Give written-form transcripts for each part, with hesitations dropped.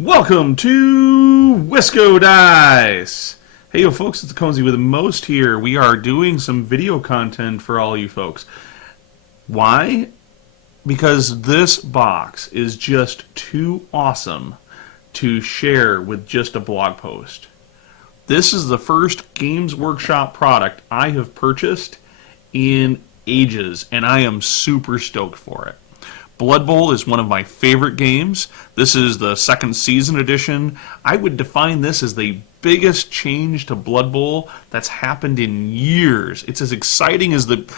Welcome to Wisco Dice. Hey, yo, folks, it's Conesy with the most here. We are doing some video content for all you folks. Why? Because this box is just too awesome to share with just a blog post. This is the first Games Workshop product I have purchased in ages, and I am super stoked for it. Blood Bowl is one of my favorite games. This is the second season edition. I would define this as the biggest change to Blood Bowl that's happened in years. It's as exciting as the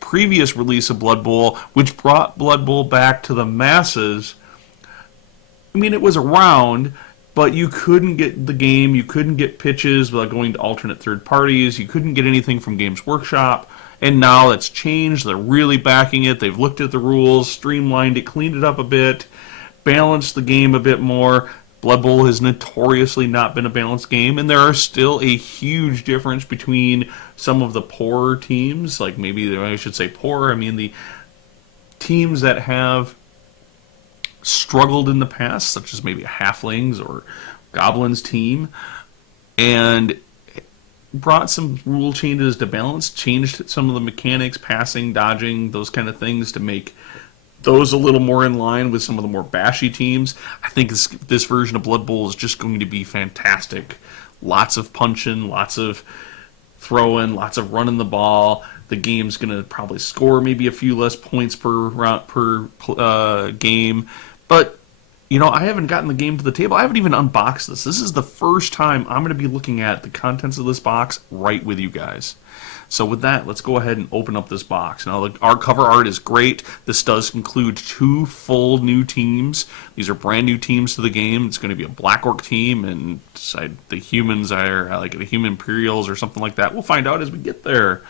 previous release of Blood Bowl, which brought Blood Bowl back to the masses. I mean, it was around, but you couldn't get the game, you couldn't get pitches without going to alternate third parties, you couldn't get anything from Games Workshop. And now that's changed. They're really backing it. They've looked at the rules, streamlined it, cleaned it up a bit, balanced the game a bit more. Blood Bowl has notoriously not been a balanced game, and there are still a huge difference between some of the poorer teams, like maybe I should say poorer, I mean the teams that have struggled in the past, such as maybe a Halflings or Goblins team, and brought some rule changes to balance, changed some of the mechanics, passing, dodging, those kind of things to make those a little more in line with some of the more bashy teams. I think this version of Blood Bowl is just going to be fantastic. Lots of punching, lots of throwing, lots of running the ball. The game's going to probably score maybe a few less points per game, but you know, I haven't gotten the game to the table. I haven't even unboxed this. This is the first time I'm going to be looking at the contents of this box right with you guys. So with that, let's go ahead and open up this box. Now, our cover art is great. This does include 2 full new teams. These are brand new teams to the game. It's going to be a Black Orc team, and the humans are like the Human Imperials or something like that. We'll find out as we get there.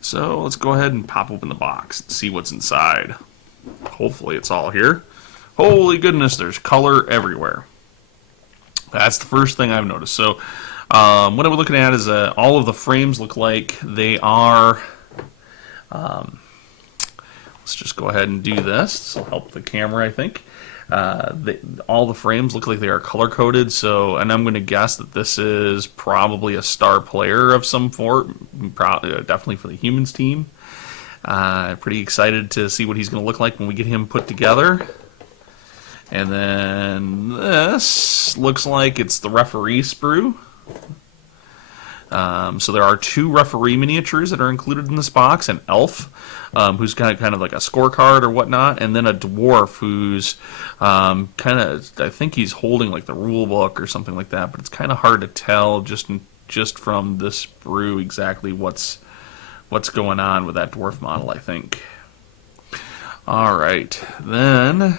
So let's go ahead and pop open the box and see what's inside. Hopefully it's all here. Holy goodness, there's color everywhere. That's the first thing I've noticed. So what I'm looking at is all of the frames look like they are, let's just go ahead and do this. This will help the camera, I think. All the frames look like they are color-coded, so, and I'm going to guess that this is probably a star player of some form, definitely for the humans team. Pretty excited to see what he's going to look like when we get him put together. And then this looks like it's the referee sprue. So there are 2 referee miniatures that are included in this box. An elf, who's kind of like a scorecard or whatnot, and then a dwarf who's kind of, I think he's holding like the rule book or something like that. But it's kind of hard to tell just from this sprue exactly what's going on with that dwarf model, I think. All right, then.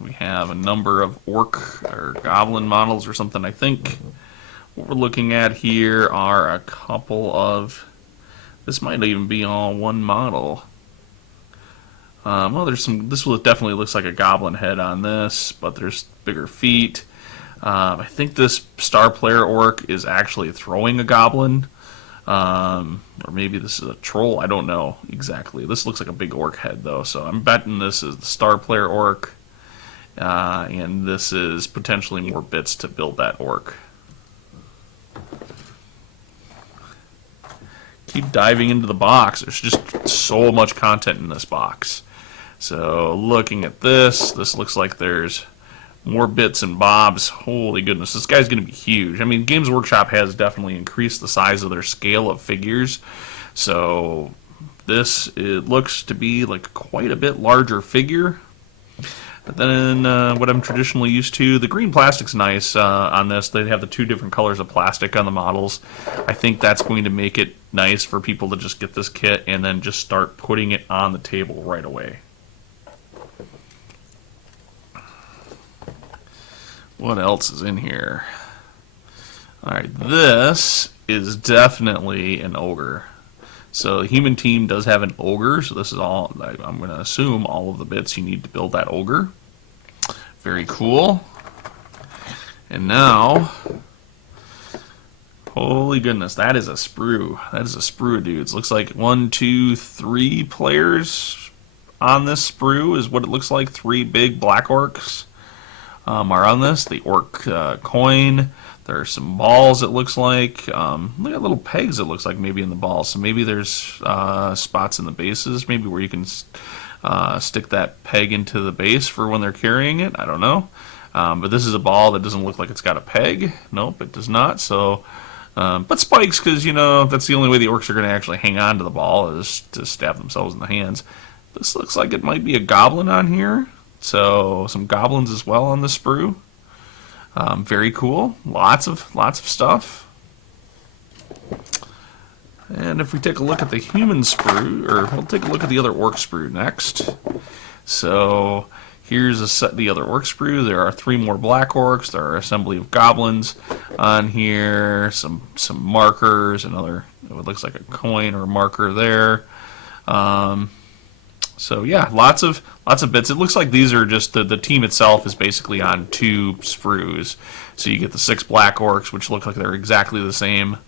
We have a number of orc or goblin models or something. I think what we're looking at here are a couple of, this might even be all one model. Well, there's some, this definitely looks like a goblin head on this, but there's bigger feet. I think this star player orc is actually throwing a goblin. Or maybe this is a troll, I don't know exactly. This looks like a big orc head though, so I'm betting this is the star player orc, and this is potentially more bits to build that orc. Keep diving into the box. There's just so much content in this box. So looking at this looks like there's more bits and bobs. Holy goodness, this guy's going to be huge. I mean, Games Workshop has definitely increased the size of their scale of figures. So this, it looks to be like quite a bit larger figure. But then what I'm traditionally used to, the green plastic's nice on this. They have the 2 different colors of plastic on the models. I think that's going to make it nice for people to just get this kit and then just start putting it on the table right away. What else is in here? Alright, this is definitely an ogre. So the human team does have an ogre, so this is all, I'm going to assume, all of the bits you need to build that ogre. Very cool. And now, holy goodness, that is a sprue. That is a sprue of dudes. Looks like 1, 2, 3 players on this sprue is what it looks like. 3 big black orcs are on this. The orc coin. There are some balls, it looks like. Look at little pegs, it looks like, maybe in the balls. So maybe there's spots in the bases, maybe where you can stick that peg into the base for when they're carrying it. I don't know. But this is a ball that doesn't look like it's got a peg. Nope, it does not. So, but spikes, because, you know, that's the only way the orcs are going to actually hang on to the ball, is to stab themselves in the hands. This looks like it might be a goblin on here. So some goblins as well on the sprue. Very cool. Lots of stuff. And if we take a look at the human sprue, or we'll take a look at the other orc sprue next. So here's the other orc sprue. There are 3 more black orcs. There are assembly of goblins on here. Some markers. Another. It looks like a coin or a marker there. So yeah, lots of bits. It looks like these are just the team itself is basically on 2 sprues. So you get the 6 black orcs, which look like they're exactly the same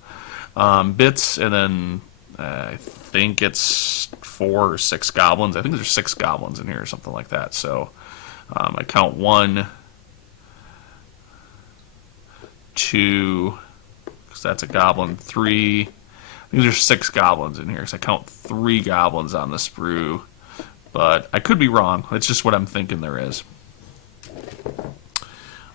bits, and then I think it's 4 or 6 goblins. I think there's 6 goblins in here or something like that. So I count 1, 2, because that's a goblin. 3. I think there's 6 goblins in here. So I count 3 goblins on the sprue. But I could be wrong. It's just what I'm thinking there is.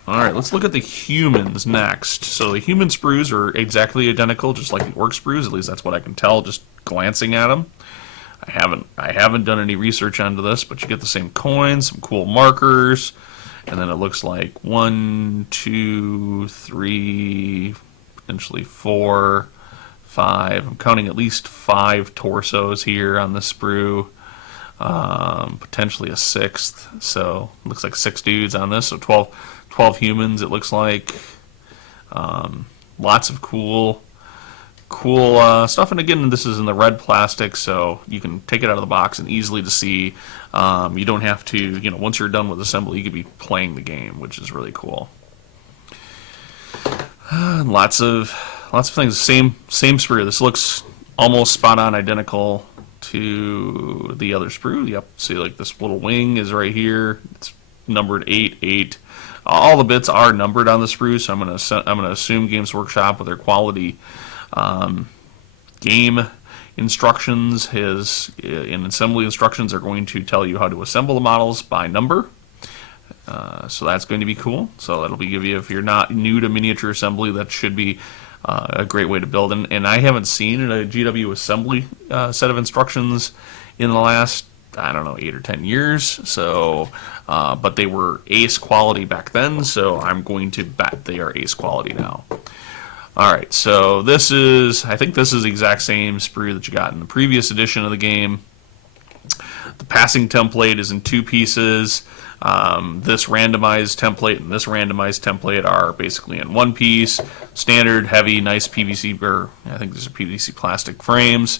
Alright, let's look at the humans next. So the human sprues are exactly identical, just like the orc sprues. At least that's what I can tell just glancing at them. I haven't done any research onto this, but you get the same coins, some cool markers, and then it looks like 1, 2, 3, potentially 4, 5. I'm counting at least 5 torsos here on the sprue. Potentially a 6th, so it looks like 6 dudes on this, so 12 humans it looks like. Lots of cool stuff, and again, this is in the red plastic, so you can take it out of the box and easily to see. You don't have to, you know, once you're done with assembly, you could be playing the game, which is really cool. Lots of things. Same sprue. This looks almost spot on identical to the other sprue. Yep, see, like this little wing is right here. It's numbered 8, 8. All the bits are numbered on the sprue, so I'm gonna assume Games Workshop with their quality game instructions, in assembly instructions, are going to tell you how to assemble the models by number. So that's going to be cool. So that'll give you, if you're not new to miniature assembly, that should be a great way to build. And I haven't seen a GW assembly set of instructions in the last, I don't know, 8 or 10 years. So, but they were ace quality back then, so I'm going to bet they are ace quality now. Alright, so I think this is the exact same sprue that you got in the previous edition of the game. The passing template is in 2 pieces. This randomized template and this randomized template are basically in 1 piece. Standard, heavy, nice PVC, or I think these are PVC plastic frames.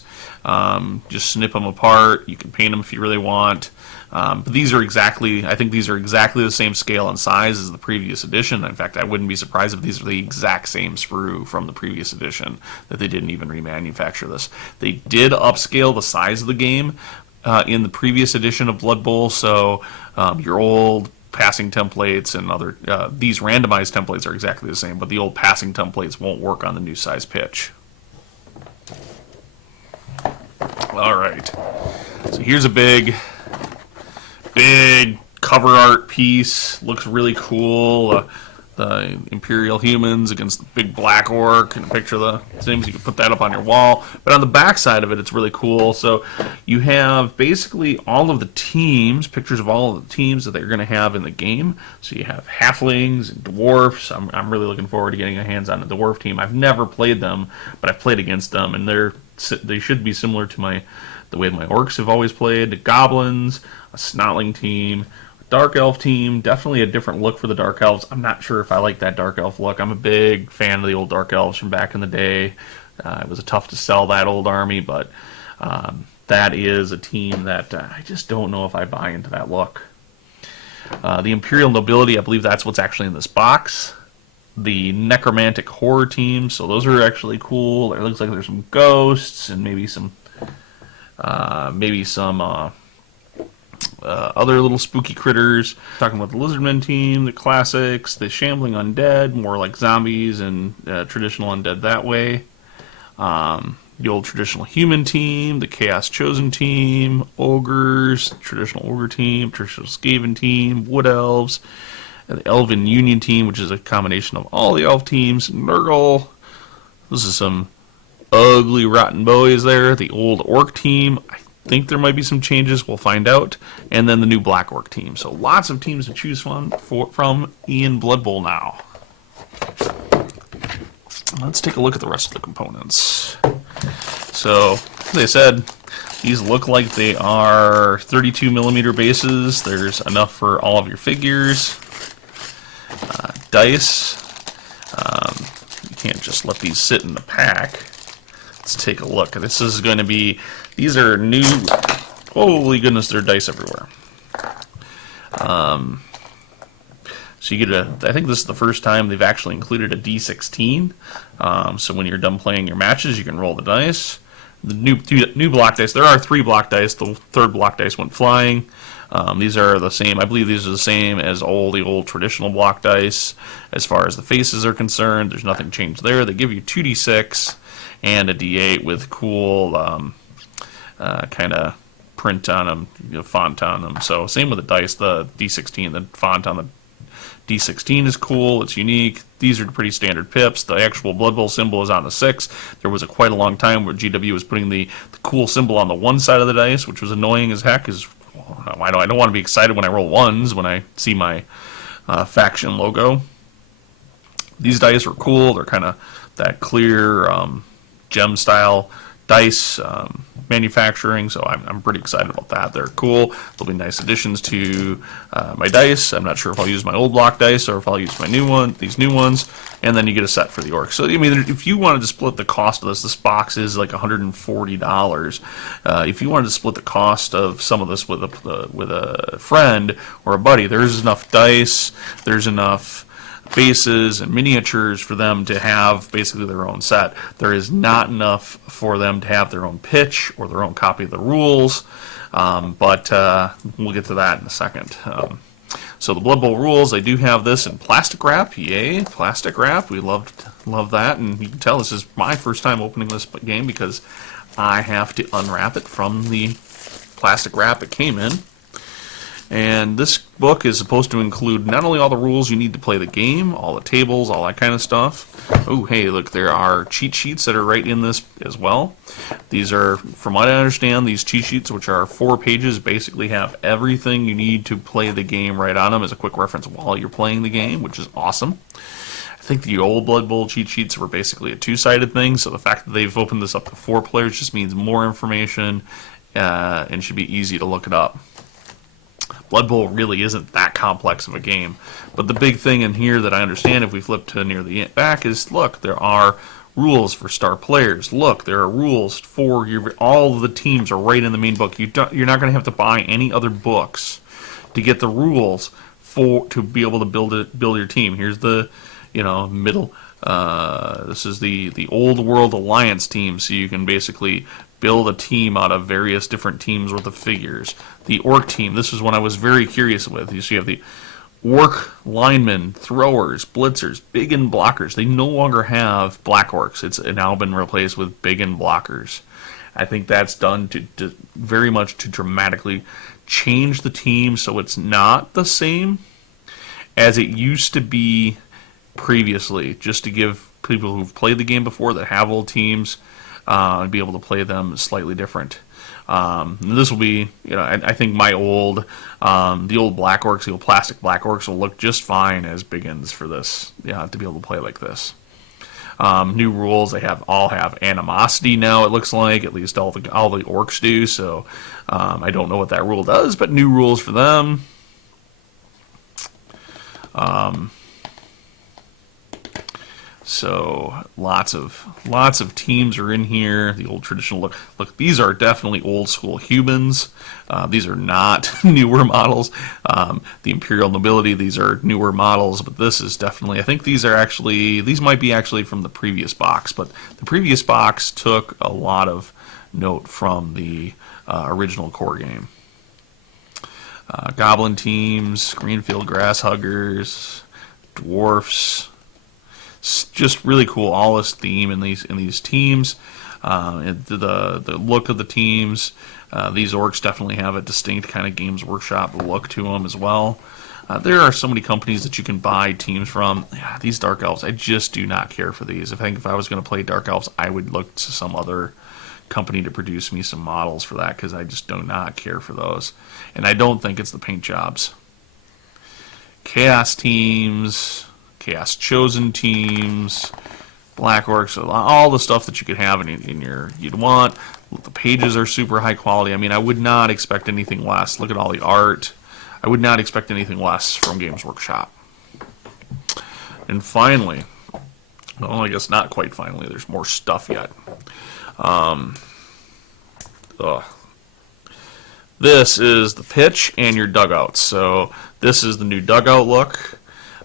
Just snip them apart. You can paint them if you really want. But these are exactly, I think these are exactly the same scale and size as the previous edition. In fact, I wouldn't be surprised if these are the exact same sprue from the previous edition, that they didn't even remanufacture this. They did upscale the size of the game in the previous edition of Blood Bowl, so your old passing templates and other, these randomized templates are exactly the same, but the old passing templates won't work on the new size pitch. Alright, so here's a big cover art piece. Looks really cool. The Imperial humans against the big black orc, and a picture of the things. You can put that up on your wall. But on the back side of it, it's really cool. So you have basically all of the teams, pictures of all of the teams that they're going to have in the game. So you have halflings and dwarfs. I'm really looking forward to getting a hands on the dwarf team. I've never played them, but I've played against them, and they should be similar to the way my orcs have always played. The goblins, a snotling team, Dark Elf team, definitely a different look for the Dark Elves. I'm not sure if I like that Dark Elf look. I'm a big fan of the old Dark Elves from back in the day. It was tough to sell that old army, but that is a team that I just don't know if I buy into that look. The Imperial Nobility, I believe that's what's actually in this box. The Necromantic Horror team, so those are actually cool. It looks like there's some ghosts and maybe some other little spooky critters. Talking about the Lizardmen team, the classics, the Shambling Undead, more like zombies and traditional undead that way. The old traditional human team, the Chaos Chosen team, ogres, traditional ogre team, traditional Skaven team, wood elves, and the Elven Union team, which is a combination of all the elf teams. Nurgle. This is some ugly rotten boys there. The old orc team. I think there might be some changes. We'll find out. And then the new black orc team. So lots of teams to choose from in Blood Bowl now. Let's take a look at the rest of the components. So, as I said, these look like they are 32 millimeter bases. There's enough for all of your figures. Dice. You can't just let these sit in the pack. Let's take a look. This is going to be, these are new, holy goodness, there are dice everywhere. So you get I think this is the first time they've actually included a D16. So when you're done playing your matches, you can roll the dice. The new block dice, there are 3 block dice. The third block dice went flying. These are the same, I believe these are the same as the old traditional block dice. As far as the faces are concerned, there's nothing changed there. They give you 2d6 and a d8 with cool kind of print on them, font on them. So same with the dice, the d16, the font on the D16 is cool, it's unique. These are pretty standard pips. The actual Blood Bowl symbol is on the 6. There was quite a long time where GW was putting the cool symbol on the one side of the dice, which was annoying as heck. I don't want to be excited when I roll ones when I see my faction logo. These dice are cool. They're kind of that clear gem style dice manufacturing, so I'm pretty excited about that. They're cool. They'll be nice additions to my dice. I'm not sure if I'll use my old block dice or if I'll use my new one, these new ones, and then you get a set for the orcs. So I mean, if you wanted to split the cost of this box is like $140. If you wanted to split the cost of some of this with a friend or a buddy, there's enough dice. There's enough bases and miniatures for them to have basically their own set. There is not enough for them to have their own pitch or their own copy of the rules, but we'll get to that in a second. So the Blood Bowl rules, they do have this in plastic wrap. Yay, plastic wrap. We love that, and you can tell this is my first time opening this game because I have to unwrap it from the plastic wrap it came in. And this book is supposed to include not only all the rules you need to play the game, all the tables, all that kind of stuff. Oh, hey, look, there are cheat sheets that are right in this as well. These are, from what I understand, these cheat sheets, which are 4 pages, basically have everything you need to play the game right on them as a quick reference while you're playing the game, which is awesome. I think the old Blood Bowl cheat sheets were basically a 2-sided thing, so the fact that they've opened this up to 4 players just means more information and should be easy to look it up. Blood Bowl really isn't that complex of a game. But the big thing in here that I understand if we flip to near the back is, look, there are rules for star players. Look, there are rules for all of the teams are right in the main book. You're not going to have to buy any other books to get the rules to be able to build your team. Here's the middle. This is the Old World Alliance team, so you can basically build a team out of various different teams worth of figures. The Orc team, this is one I was very curious with. You have the Orc linemen, throwers, blitzers, big and blockers. They no longer have black orcs. It's now been replaced with big and blockers. I think that's done to very much to dramatically change the team so it's not the same as it used to be previously, just to give people who've played the game before that have old teams and be able to play them slightly different. This will be, I think the old black orcs, the old plastic black orcs will look just fine as big-ins for this, to be able to play like this. New rules, they all have animosity now, it looks like, at least all the orcs do, so I don't know what that rule does, but new rules for them. So lots of teams are in here. The old traditional look. Look, these are definitely old school humans. These are not newer models. The Imperial Nobility, these are newer models, but this is definitely, I think these might be actually from the previous box, but the previous box took a lot of note from the original core game. Goblin teams, Greenfield Grass Huggers, Dwarfs. It's just really cool. All this theme in these teams. The look of the teams. These orcs definitely have a distinct kind of Games Workshop look to them as well. There are so many companies that you can buy teams from. Yeah, these Dark Elves, I just do not care for these. I think if I was going to play Dark Elves, I would look to some other company to produce me some models for that, because I just do not care for those. And I don't think it's the paint jobs. Chaos teams, Chaos Chosen teams, Black Orcs, all the stuff that you could have you'd want. The pages are super high quality. I mean, I would not expect anything less. Look at all the art. I would not expect anything less from Games Workshop. And finally, well, I guess not quite finally, there's more stuff yet. This is the pitch and your dugouts. So this is the new dugout look.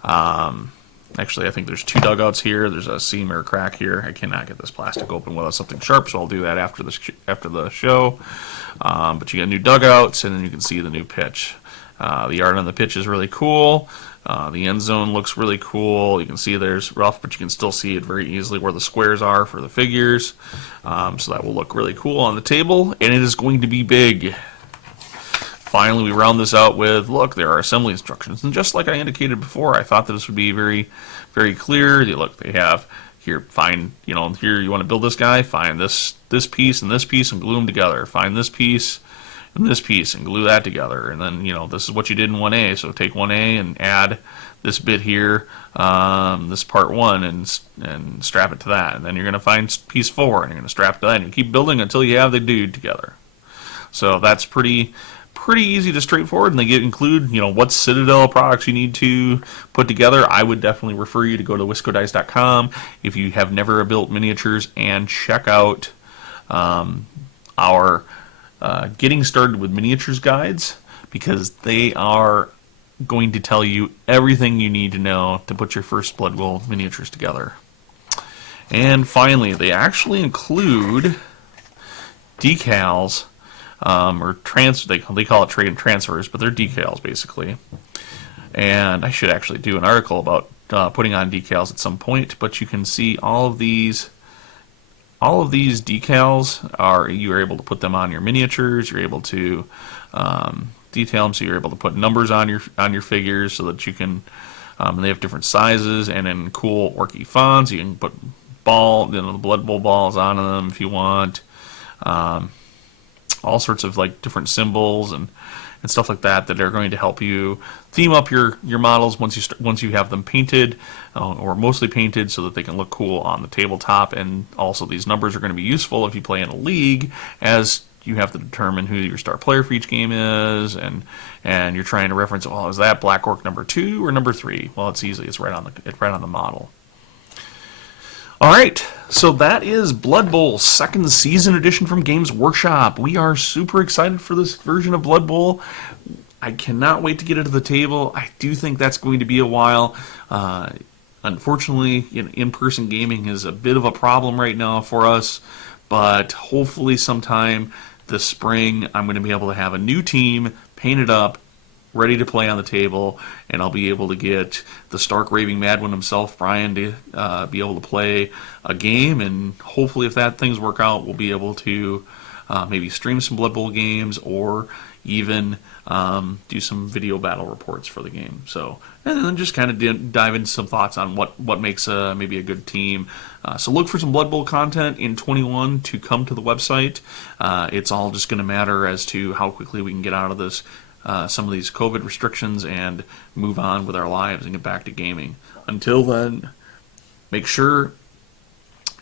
Actually, I think there's two dugouts here. There's a seam or a crack here. I cannot get this plastic open without something sharp, so I'll do that after the show. But you got new dugouts, and then you can see the new pitch. The art on the pitch is really cool. The end zone looks really cool. You can see there's rough, but you can still see it very easily where the squares are for the figures. So that will look really cool on the table, and it is going to be big. Finally, we round this out with, look, there are assembly instructions. And just like I indicated before, I thought that this would be very, very clear. Look, they have here, find, here you want to build this guy, find this piece and glue them together. Find this piece and glue that together. And then, this is what you did in 1A. So take 1A and add this bit here, this part 1, and strap it to that. And then you're going to find piece 4, and you're going to strap it to that. And you keep building until you have the dude together. So that's pretty easy to straightforward, and they include what Citadel products you need to put together. I would definitely refer you to go to wiscodice.com if you have never built miniatures, and check out our getting started with miniatures guides, because they are going to tell you everything you need to know to put your first Blood Bowl miniatures together. And finally, they actually include decals. Or they call it trade and transfers, but they're decals basically. And I should actually do an article about putting on decals at some point. But you can see all of these decals you are able to put them on your miniatures. You're able to detail them, so you're able to put numbers on your figures, so that you can. And they have different sizes, and in cool orky fonts. You can put the Blood Bowl balls on them if you want. All sorts of different symbols and stuff like that are going to help you theme up your models once you have them painted or mostly painted, so that they can look cool on the tabletop. And also, these numbers are going to be useful if you play in a league, as you have to determine who your star player for each game is, and you're trying to reference, is that Black Orc number 2 or number 3? Well, it's easy. It's right on the model. All right, so that is Blood Bowl 2nd Season Edition from Games Workshop. We are super excited for this version of Blood Bowl. I cannot wait to get it to the table. I do think that's going to be a while. Unfortunately, in-person gaming is a bit of a problem right now for us, but hopefully sometime this spring I'm going to be able to have a new team painted up, ready to play on the table, and I'll be able to get the Stark Raving Mad One himself, Brian, to be able to play a game, and hopefully if things work out, we'll be able to maybe stream some Blood Bowl games, or even do some video battle reports for the game. So, and then just kind of dive into some thoughts on what makes maybe a good team. So look for some Blood Bowl content in 21 to come to the website. It's all just going to matter as to how quickly we can get out of this some of these COVID restrictions and move on with our lives and get back to gaming. Until then, make sure,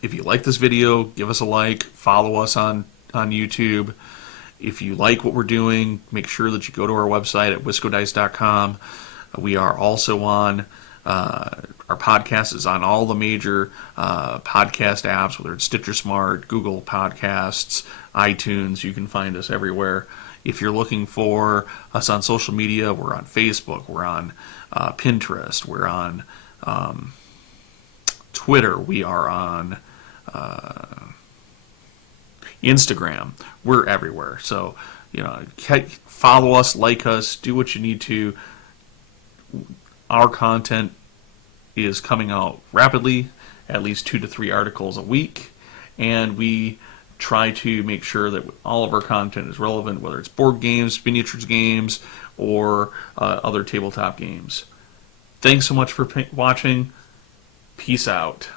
if you like this video, give us a like, follow us on YouTube. If you like what we're doing, make sure that you go to our website at wiscodice.com. We are also on, our podcast is on all the major podcast apps, whether it's Stitcher Smart, Google Podcasts, iTunes. You can find us everywhere. If you're looking for us on social media, we're on Facebook, we're on Pinterest, we're on Twitter, we are on Instagram. We're everywhere. So follow us, like us, do what you need to. Our content is coming out rapidly, at least 2 to 3 articles a week, and we try to make sure that all of our content is relevant, whether it's board games, miniatures games, or other tabletop games. Thanks so much for watching. Peace out.